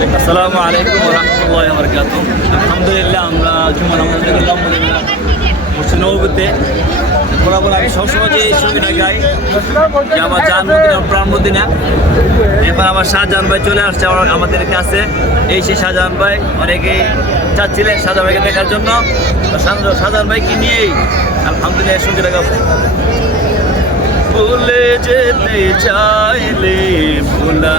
আসসালামু আলাইকুম রহমতুল্লাহ বরকাত আলহামদুলিল্লাহ, আমরা জুমা নামাজ করলাম নবীতে বরাবর আমি সবসময় যে সঙ্গীটা গাই, যে আমার জান মদিনা প্রাণ মদিনা এবার আমার শাহজাহান ভাই চলে আসছে আমাদের কাছে। এই সেই শাহজাহান ভাই, অনেকেই চাচ্ছিলেন শাহজাহান ভাইকে দেখার জন্য। শাহজাহান ভাইকে নিয়েই? আলহামদুলিল্লাহ সঙ্গীটা গাবো ভুলে যেতে চাইলে ভোলা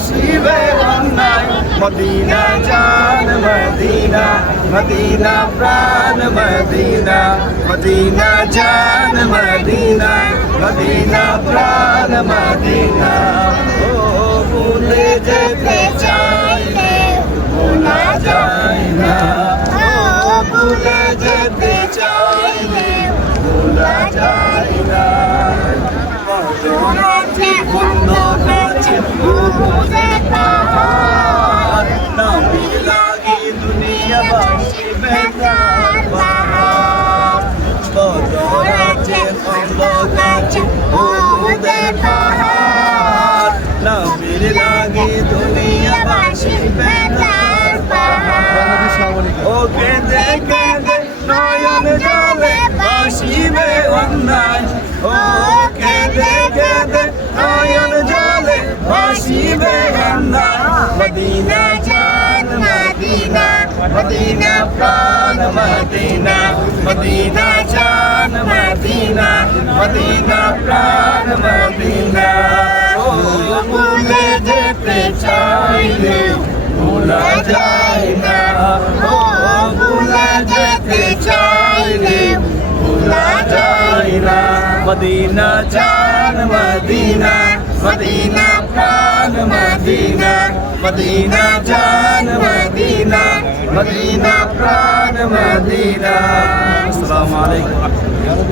ভাসিবে অন্যায় মদিনা জান মদিনা মদিনা প্রাণ মদিনা মদিনা জান মদিনা মদিনা প্রাণ মদিনা। ও ভুলে যেতে চাইলে ভোলা যায় না। ও ভুলে যেতে চাইলে ভোলা যায় না। অন্যায়। ও কেঁদে কেঁদে নয়ন জলে ভাসিবে অন্যায় মদিনা জান মদিনা মদিনা প্রাণ, মদিনা মদিনা জান মদিনা মদিনা প্রাণ, মদিনা। ও ভুলে যেতে চাইলে ভোলা যায় মদিনা জান মদিনা মদিনা প্রাণ মদিনা মদিনা জান মদিনা মদিনা প্রাণ মদিনা। আসসালামু আলাইকুম।